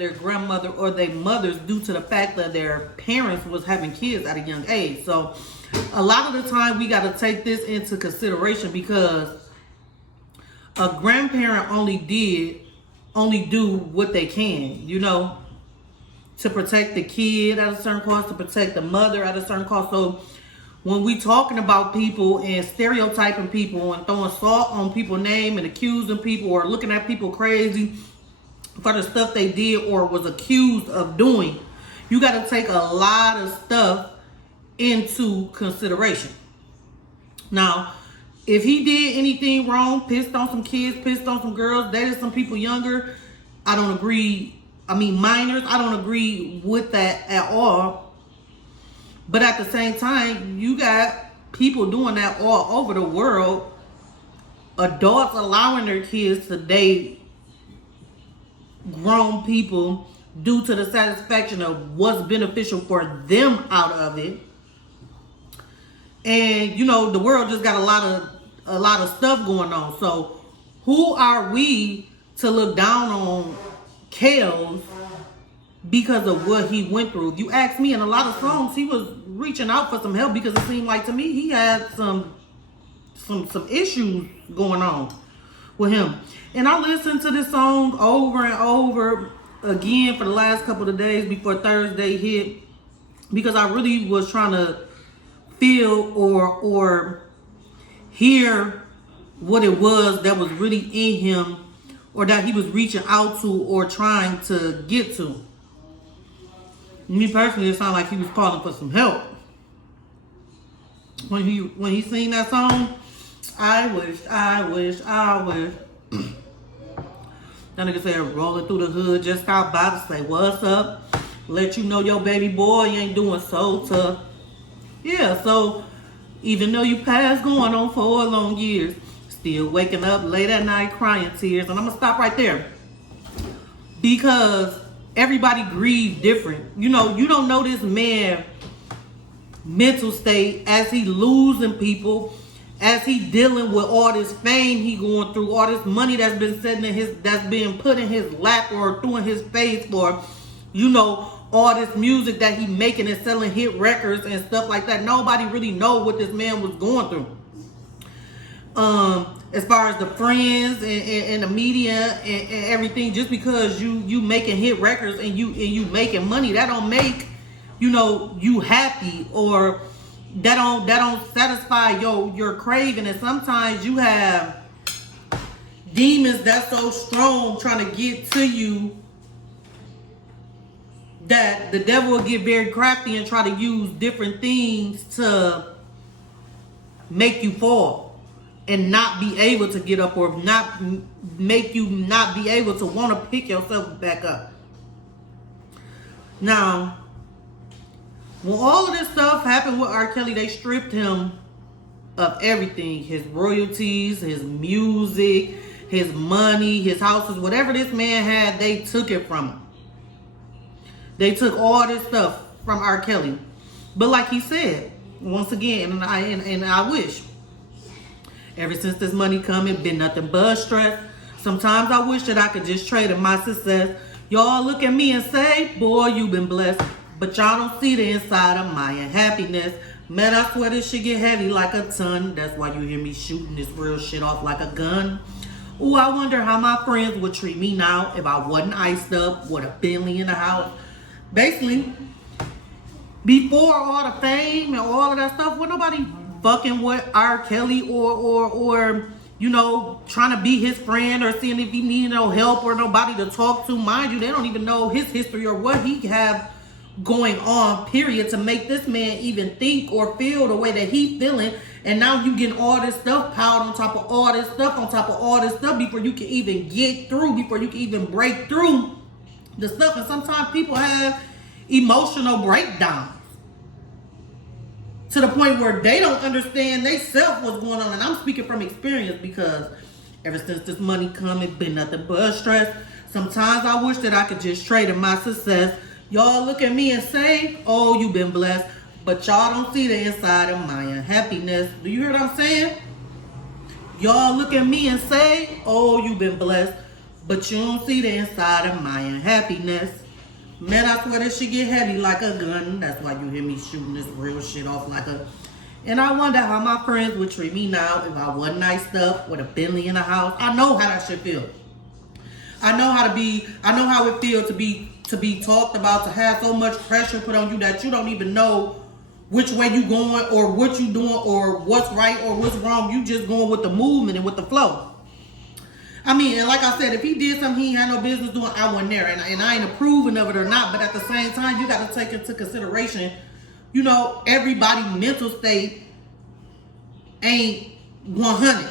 their grandmother or their mothers due to the fact that their parents was having kids at a young age. So a lot of the time we got to take this into consideration, because a grandparent only do what they can, to protect the kid at a certain cost, to protect the mother at a certain cost. So when we talking about people and stereotyping people and throwing salt on people's name and accusing people or looking at people crazy for the stuff they did or was accused of doing, you got to take a lot of stuff into consideration. Now, if he did anything wrong, pissed on some kids, pissed on some girls, dated some people younger, I don't agree. I mean, minors, I don't agree with that at all. But at the same time, you got people doing that all over the world. Adults allowing their kids to date grown people due to the satisfaction of what's beneficial for them out of it. And the world just got a lot of stuff going on. So who are we to look down on Kels because of what he went through? If you ask me, in a lot of songs he was reaching out for some help, because it seemed like to me he had some issues going on with him. And I listened to this song over and over again for the last couple of days before Thursday hit, because I really was trying to feel or hear what it was that was really in him, or that he was reaching out to or trying to get to. Me personally, it sounded like he was calling for some help. When he sing that song, I wish. That nigga said, rolling through the hood, just stop by to say what's up. Let you know your baby boy ain't doing so tough. Yeah, so even though you past going on 4 long years, still waking up late at night crying tears. And I'm going to stop right there, because everybody grieve different. You don't know this man mental state as he losing people, as he dealing with all this fame he going through, all this money that's been that's being put in his lap or through in his face for, all this music that he making and selling hit records and stuff like that. Nobody really know what this man was going through. As far as the friends and the media and everything, just because you making hit records and you making money, that don't make you happy, or that don't satisfy your craving. And sometimes you have demons that's so strong trying to get to you that the devil will get very crafty and try to use different things to make you fall and not be able to get up, or not make you not be able to want to pick yourself back up. Now, when all of this stuff happened with R. Kelly, they stripped him of everything. His royalties, his music, his money, his houses, whatever this man had, they took it from him. They took all this stuff from R. Kelly. But like he said, once again, and I wish, ever since this money come, it been nothing but stress. Sometimes I wish that I could just trade in my success. Y'all look at me and say, boy, you been blessed. But y'all don't see the inside of my unhappiness. Man, I swear this shit get heavy like a ton. That's why you hear me shooting this real shit off like a gun. Ooh, I wonder how my friends would treat me now if I wasn't iced up with a Bentley in the house. Basically, before all the fame and all of that stuff, was nobody fucking with R. Kelly or trying to be his friend or seeing if he needed no help or nobody to talk to. Mind you, they don't even know his history or what he have going on, period, to make this man even think or feel the way that he feeling. And now you getting all this stuff piled on top of all this stuff on top of all this stuff before you can even get through, before you can even break through the stuff. And sometimes people have emotional breakdowns to the point where they don't understand they self what's going on. And I'm speaking from experience, because ever since this money come, it's been nothing but stress. Sometimes I wish that I could just trade in my success. Y'all look at me and say, oh, you been blessed. But y'all don't see the inside of my unhappiness. Do you hear what I'm saying? Y'all look at me and say, oh, you been blessed. but you don't see the inside of my unhappiness. Man, I swear this shit get heavy like a gun. That's why you hear me shooting this real shit off like a... And I wonder how my friends would treat me now if I wasn't nice up with a Bentley in the house. I know how that shit feel. I know how it feels to be talked about, to have so much pressure put on you that you don't even know which way you going or what you doing or what's right or what's wrong. You just going with the movement and with the flow. I mean, and like I said, if he did something he had no business doing, I wasn't there. And I ain't approving of it or not. But at the same time, you got to take into consideration, you know, everybody's mental state ain't 100.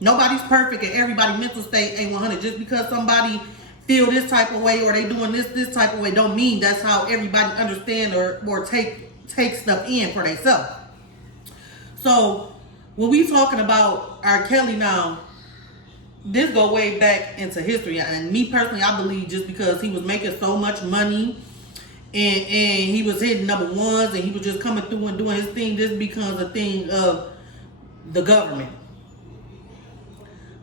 Nobody's perfect and everybody's mental state ain't 100. Just because somebody feel this type of way or they doing this type of way don't mean that's how everybody understand or take stuff in for themselves. So when we talking about R. Kelly now, this go way back into history, and me personally, I believe just because he was making so much money and he was hitting number ones and he was just coming through and doing his thing, this becomes a thing of the government.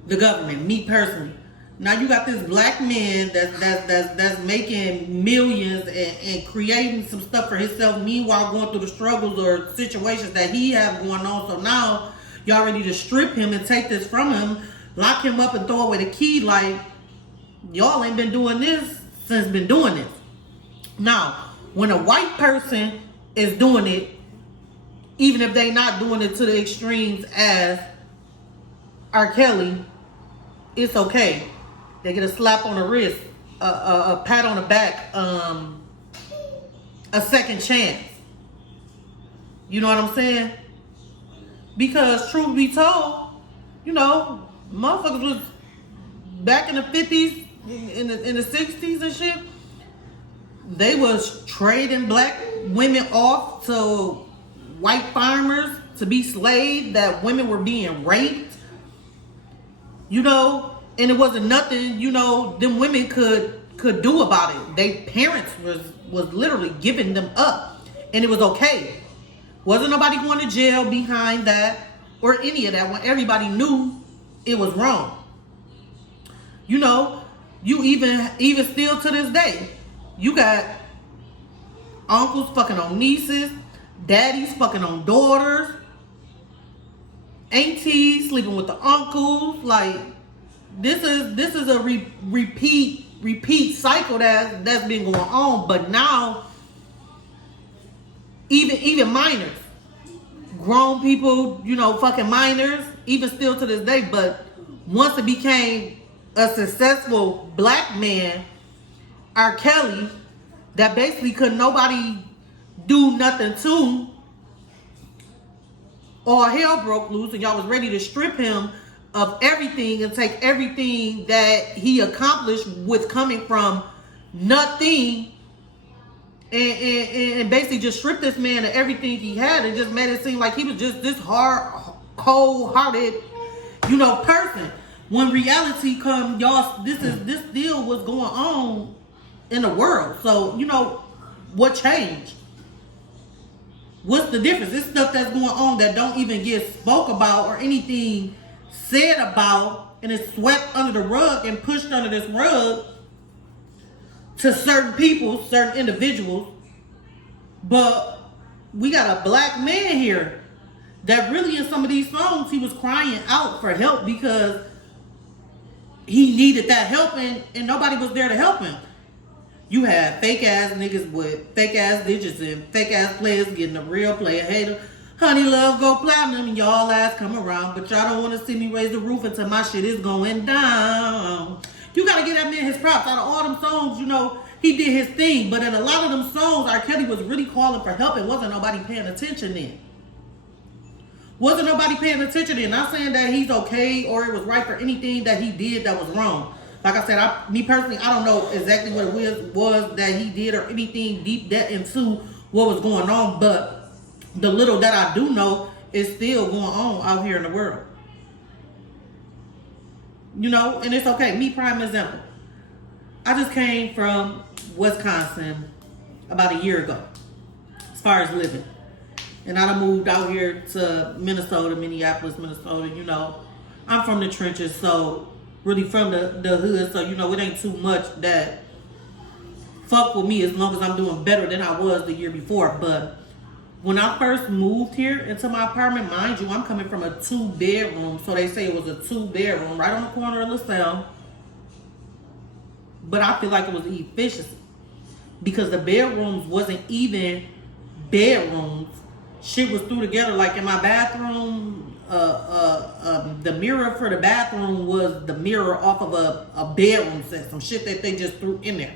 The government, me personally. Now you got this black man that's making millions and creating some stuff for himself, meanwhile going through the struggles or situations that he have going on. So now y'all ready to strip him and take this from him, lock him up and throw away the key like y'all ain't been doing this since been doing this. Now, when a white person is doing it, even if they not doing it to the extremes as R. Kelly, it's okay. They get a slap on the wrist, a pat on the back, a second chance. You know what I'm saying? Because truth be told, you know, motherfuckers was back in the 50s, in the 60s and shit. They was trading black women off to white farmers to be slaves, that women were being raped. You know, and it wasn't nothing, you know, them women could do about it. They parents was literally giving them up. And it was okay. Wasn't nobody going to jail behind that or any of that when everybody knew it was wrong. You know, you even still to this day, you got uncles fucking on nieces, daddies fucking on daughters, aunties sleeping with the uncles. Like, this is a repeat cycle that's been going on. But now, even minors, grown people, you know, fucking minors, even still to this day. But once it became a successful black man, R. Kelly, that basically could nobody do nothing to, all hell broke loose and y'all was ready to strip him of everything and take everything that he accomplished with coming from nothing and basically just stripped this man of everything he had and just made it seem like he was just this hard, cold-hearted, you know, person. When reality come, y'all, this deal was going on in the world. So, you know, what changed? What's the difference? It's stuff that's going on that don't even get spoke about or anything said about, and it's swept under the rug and pushed under this rug to certain people, certain individuals. But we got a black man here that really in some of these songs, he was crying out for help because he needed that help and nobody was there to help him. You had fake ass niggas with fake ass digits and fake ass players getting a real player hater. Honey Love go platinum and y'all ass come around, but y'all don't want to see me raise the roof until my shit is going down. You gotta give that man his props. Out of all them songs, you know, he did his thing. But in a lot of them songs, R. Kelly was really calling for help and wasn't nobody paying attention then. Wasn't nobody paying attention then. Not saying that he's okay or it was right for anything that he did that was wrong. Like I said, me personally, I don't know exactly what it was that he did or anything deep that into what was going on, but the little that I do know is still going on out here in the world. You know, and it's okay. Me, prime example. I just came from Wisconsin about a year ago, as far as living. And I done moved out here to Minnesota, Minneapolis, Minnesota. You know, I'm from the trenches, so really from the hood, so you know it ain't too much that fuck with me as long as I'm doing better than I was the year before. But when I first moved here into my apartment, mind you, I'm coming from a 2-bedroom, so they say it was a 2-bedroom right on the corner of LaSalle. But I feel like it was efficiency because the bedrooms wasn't even bedrooms. Shit was threw together. Like in my bathroom, the mirror for the bathroom was the mirror off of a bedroom set. Some shit that they just threw in there.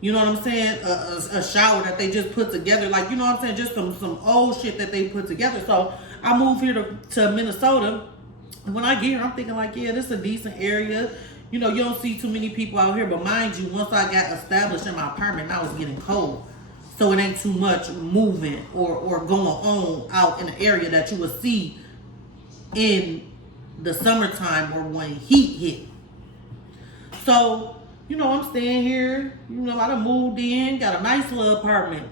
You know what I'm saying? A shower that they just put together. Like, you know what I'm saying? Just some old shit that they put together. So I moved here to Minnesota. And when I get here, I'm thinking like, yeah, this is a decent area. You know, you don't see too many people out here. But mind you, once I got established in my apartment, I was getting cold. So it ain't too much moving or going on out in the area that you would see in the summertime or when heat hit. So, you know, I'm staying here. You know, I done moved in, got a nice little apartment.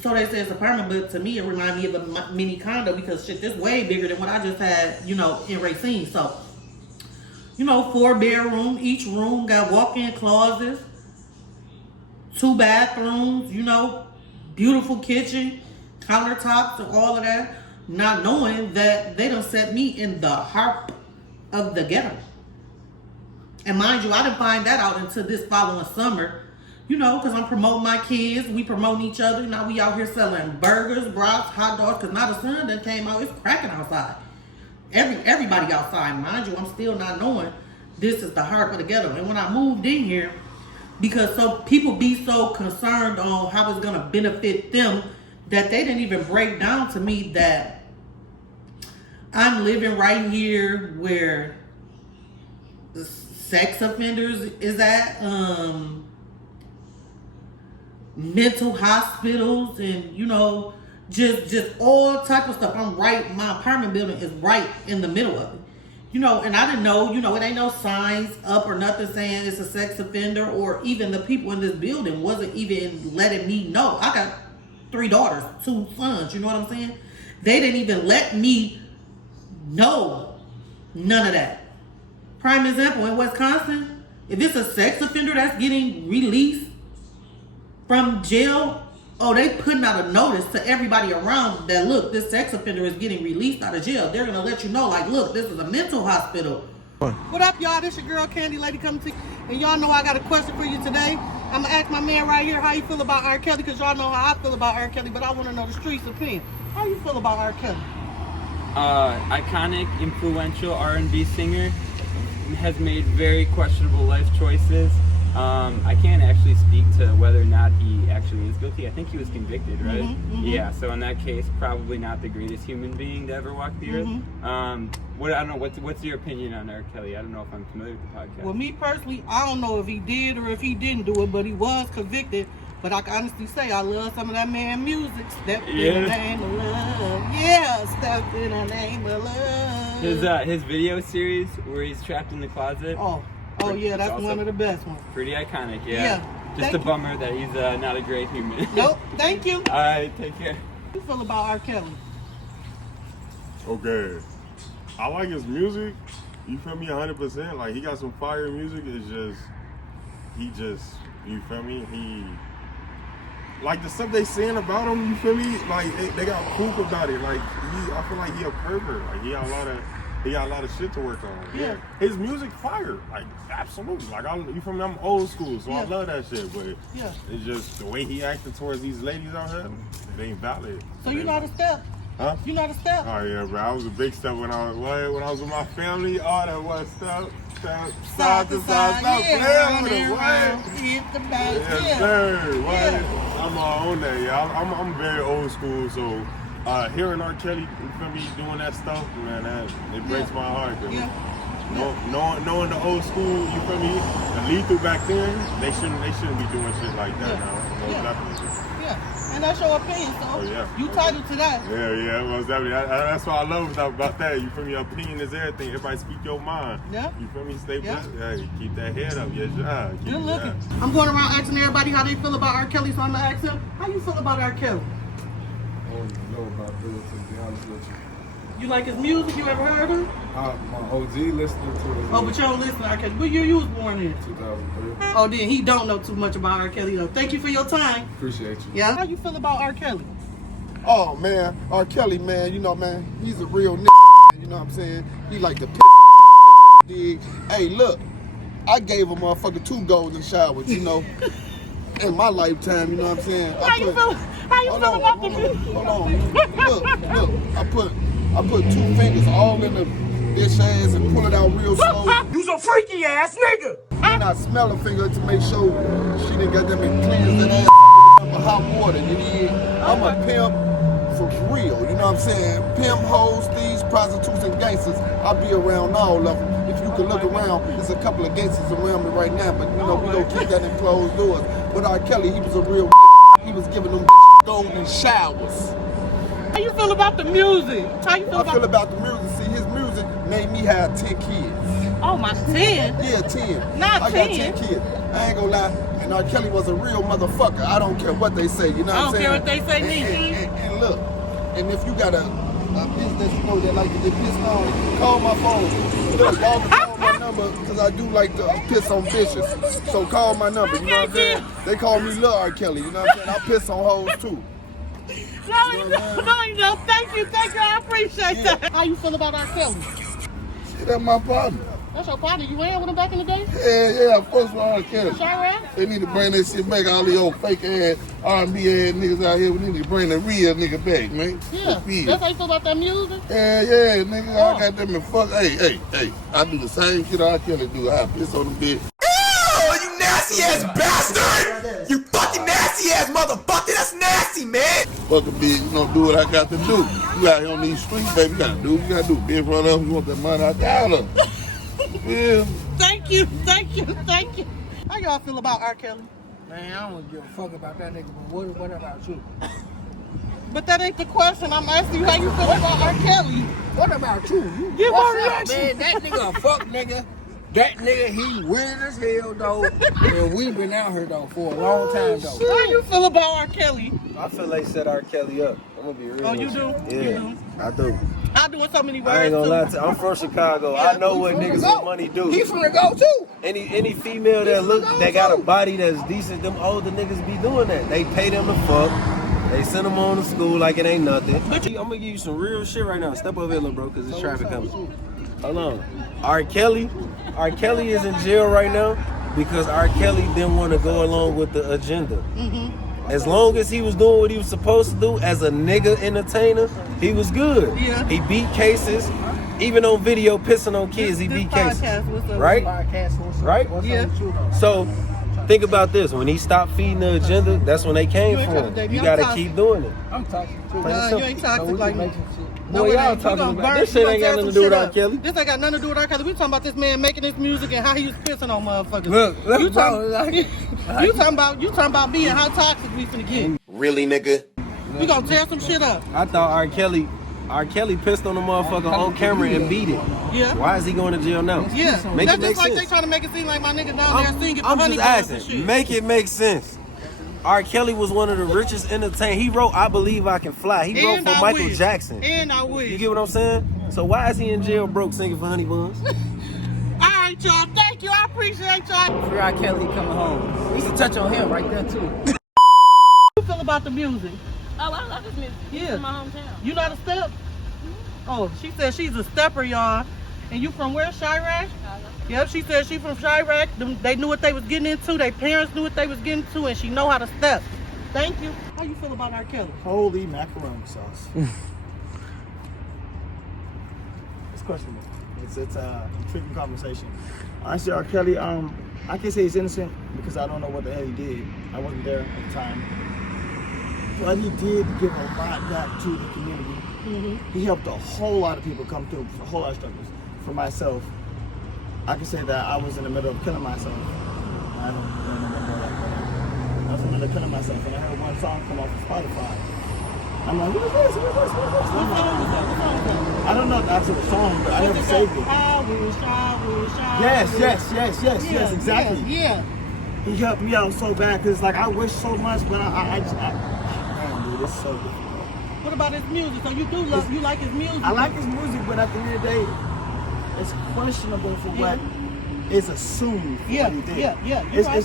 So they say it's an apartment, but to me, it reminds me of a mini condo because shit, this way bigger than what I just had, you know, in Racine. So, you know, 4-bedroom, each room got walk-in closets, 2 bathrooms, you know, beautiful kitchen, countertops, and all of that. Not knowing that they done set me in the heart of the ghetto. And mind you, I didn't find that out until this following summer. You know, because I'm promoting my kids. We promoting each other. Now we out here selling burgers, brats, hot dogs. Because now the sun done came out. It's cracking outside. Everybody outside. Mind you, I'm still not knowing this is the heart of the ghetto. And when I moved in here, because so people be so concerned on how it's going to benefit them that they didn't even break down to me that I'm living right here where sex offenders is at, mental hospitals, and you know, just all type of stuff. I'm right, my apartment building is right in the middle of it. You know, and I didn't know, you know, it ain't no signs up or nothing saying it's a sex offender, or even the people in this building wasn't even letting me know. I got 3 daughters, 2 sons, you know what I'm saying? They didn't even let me know none of that. Prime example, in Wisconsin, if it's a sex offender that's getting released from jail, oh, they putting out a notice to everybody around that, look, this sex offender is getting released out of jail. They're going to let you know, like, look, this is a mental hospital. What up, y'all? This your girl, Candy Lady, coming to you. And y'all know I got a question for you today. I'm going to ask my man right here how you feel about R. Kelly, because y'all know how I feel about R. Kelly, but I want to know the streets' opinion. How you feel about R. Kelly? Iconic, influential R&B singer, has made very questionable life choices. I can't actually speak to whether or not he actually is guilty. I think he was convicted, right? Yeah, so in that case, probably not the greatest human being to ever walk the earth. I don't know, what's your opinion on R. Kelly? I don't know if I'm familiar with the podcast. Well, me personally, I don't know if he did or if he didn't do it, but he was convicted. But I can honestly say I love some of that man music. Step in the name of love. Yeah, step in the name of love. His video series where he's trapped in the closet. Oh yeah, that's one of the best ones. Pretty iconic, yeah. Just a bummer that he's not a great human. Nope, thank you. All right, take care. How you feel about R. Kelly? Okay, I like his music. You feel me? 100%. Like, he got some fire music. It's just, you feel me? Like the stuff they saying about him, you feel me? Like they got proof about it. Like I feel like he a pervert. Like he got a lot of shit to work on. Yeah. His music fire. Like absolutely. Like you feel me? I'm old school, so I love that shit. But it's just the way he acted towards these ladies out here, it ain't valid. So you know the step? Huh? You know the step? Oh yeah, bro. I was a big step when I was with my family. All that was step, side to side, stop playing with it. What? Yes, sir. What? Yeah. I'm on that, yeah. I'm very old school, so hearing R. Kelly, you feel me, doing that stuff, man, it breaks my heart, though. Knowing the old school, you feel me, the lethal back then, they shouldn't be doing shit like that now. Most definitely. And that's your opinion, so you titled to that. Yeah, most definitely. That's what I love about that. You feel me? Your opinion is everything. Everybody speak your mind. Yeah. You feel me? Stay blessed. Hey, keep that head up. Yes, sir. Good looking. I'm going around asking everybody how they feel about R. Kelly, so I'm going to ask him, how you feel about R. Kelly? I don't even know about this, to be honest with you. You like his music? You ever heard him? My OG listening to it. Oh, but you don't listen to R. Kelly. What year you was born in? 2003. Oh, then he don't know too much about R. Kelly though. Thank you for your time. Appreciate you. Yeah. How you feel about R. Kelly? Oh man, R. Kelly, man, you know, man, he's a real nigga, man, you know what I'm saying? He like to piss on dig. Hey, look, I gave a motherfucker 2 golden showers, you know, in my lifetime, you know what I'm saying? How you feel about the music? Hold on. Look, I put 2 fingers all in the bitch ass and pull it out real slow. You's a freaky ass nigga. And I smell a finger to make sure she didn't get them and cleanse that ass with hot water, you dig? I'm a pimp for real, you know what I'm saying? Pimp, hoes, thieves, prostitutes, and gangsters. I be around all of them. If you can look around, there's a couple of gangsters around me right now, but you know, we don't keep that in closed doors. But R. Kelly, he was a real he was giving them golden showers. How you feel about the music? How you feel I feel about the music. See, his music made me have 10 kids. Oh, my 10? Yeah, 10. Not I 10. got 10 kids. I ain't gonna lie. And R. Kelly was a real motherfucker. I don't care what they say. You know what I'm saying? I don't care what they say, neither. And look, and if you got a bitch that you know that like to get pissed on, call my phone. Look, y'all can call my number because I do like to piss on bitches. So call my number. You know what I'm saying? They call me Lil R. Kelly. You know what I'm saying? I piss on hoes too. No, thank you, I appreciate that. How you feel about R. Kelly? Shit, that's my partner. That's your partner. You ran with him back in the day? Yeah, first one R. Kelly. Chirac? They need to bring that shit back. All these old fake ass R&B ass niggas out here. We need to bring the real nigga back, man. Yeah. That's how you feel about that music? Yeah, nigga. I got them in fuck. Hey. I do the same shit R. Kelly do. I piss on the bitch. Ew, you nasty ass bastard! You fucking nasty ass motherfucker! That's nasty, man! Fuck a bitch. You know, do what I got to do. You out here on these streets, baby. You gotta do what you gotta do. Bitch, run up. You want that money out there. Yeah. Thank you. How y'all feel about R. Kelly? Man, I don't give a fuck about that nigga, but what about you? But that ain't the question. I'm asking you how you feel about R. Kelly. What about you? Give What's my up, reaction. man? That nigga a fuck nigga. That nigga, he weird as hell, though. And we been out here, though, for a long time, though. How you feel about R. Kelly? I feel like set R. Kelly up. I'm gonna be real. Oh, you with do? Yeah, You do? I do. I do in so many words. I ain't gonna too. lie to you. I'm from Chicago. I know what niggas with money do. He finna go, too. Any female that got a body that's decent, them older niggas be doing that. They pay them to fuck. They send them on to school like it ain't nothing. I'm gonna give you some real shit right now. Step over here, little bro, cause it's traffic coming. Hold on. R. Kelly is in jail right now because R. Kelly didn't want to go along with the agenda. As long as he was doing what he was supposed to do as a nigga entertainer, he was good. Yeah. He beat cases. Even on video pissing on kids, he beat cases. Right? Right? Yeah. So think about this. When he stopped feeding the agenda, that's when they came for him. You gotta keep doing it. I'm talking to Nah, you ain't toxic like me. Boy, y'all talking about this shit ain't got nothing to do with R. Kelly. This ain't got nothing to do with R. Kelly. We talking about this man making his music and how he was pissing on motherfuckers. Look, you bro, talking about me and how toxic we finna get. Really, nigga? We gonna tear some shit up. I thought R. Kelly pissed on the motherfucker on camera and beat it. Yeah. Why is he going to jail now? Yeah. Make That's it make just like sense. they trying to make it seem like my nigga down there singing for I'm honey just buns and asking. shit. Make it make sense. R. Kelly was one of the richest entertainers. He wrote "I Believe I Can Fly." He wrote And for I Michael wish. Jackson. And I wish. You get what I'm saying? So why is he in jail broke singing for honey buns? All right, y'all. Thank you. I appreciate y'all. Free R. Kelly coming home. We should touch on him right there, too. How you feel about the music? Oh, I love this music. Yeah. This is my hometown. You not a step? Oh, she said she's a stepper, y'all. And you from where, Chirac? Yep, she said she from Chirac. They knew what they was getting into. Their parents knew what they was getting into, and she know how to step. Thank you. How you feel about R. Kelly? Holy macaroni sauce. It's questionable. It's a intriguing conversation. Honestly, R. Kelly, I can say he's innocent because I don't know what the hell he did. I wasn't there at the time. But he did give a lot back to the community. He helped a whole lot of people come through, a whole lot of struggles. For myself, I can say that I was in the middle of killing myself. I don't remember that. I was in the middle of killing myself, and I heard one song come off of Spotify. I'm like, what is this? What is this? I don't know the actual song, but I never saved it. I wish. Yes, exactly. Yeah. He helped me out so bad because, like, I wish so much, but I man, dude, it's so difficult. What about his music? So you like his music? I like his music, but at the end of the day, it's questionable for what is assumed for what he did.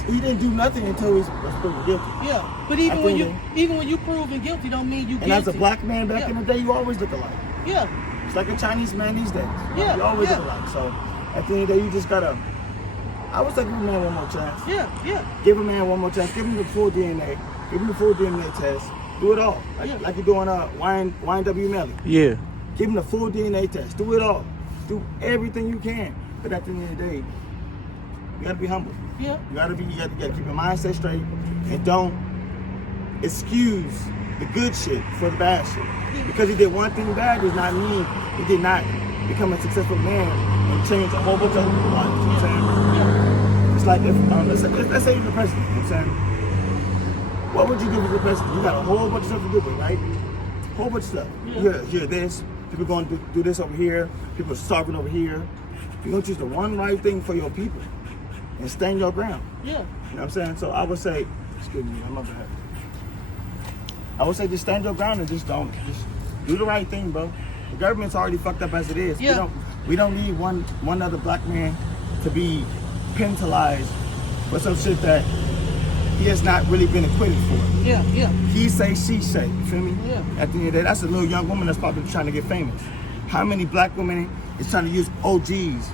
He didn't do nothing until he was proven guilty. Yeah, but even when you proven guilty, don't mean you guilty. And as a black man back in the day, you always look alike. Yeah. It's like a Chinese man these days. Yeah. You always look alike. So at the end of the day, you just gotta. I would say give a man one more chance. Yeah. Give a man one more chance. Give him the full DNA. Give him the full DNA test. Do it all. Like you're doing YNW Melly. Yeah. Give him the full DNA test. Do it all. Do everything you can. But at the end of the day, you gotta be humble. Yeah. You gotta keep your mindset straight and don't excuse the good shit for the bad shit. Because he did one thing bad does not mean he did not become a successful man and change a whole bunch of other people's lives. You know what I'm saying? It's like if let's say you're the president, you know what I'm saying? What would you do with the president? You got a whole bunch of stuff to do with, right? Whole bunch of stuff. You hear this, people going to do this over here, people starving over here. You're gonna choose the one right thing for your people and stand your ground. Yeah. You know what I'm saying? So I would say, excuse me, I'm not bad. I would say just stand your ground and just do the right thing, bro. The government's already fucked up as it is. Yeah. We don't need one other black man to be penalized for some shit that he has not really been acquitted for. Yeah. He say, she say. You feel me? Yeah. At the end of the day, that's a little young woman that's probably trying to get famous. How many black women is trying to use OGs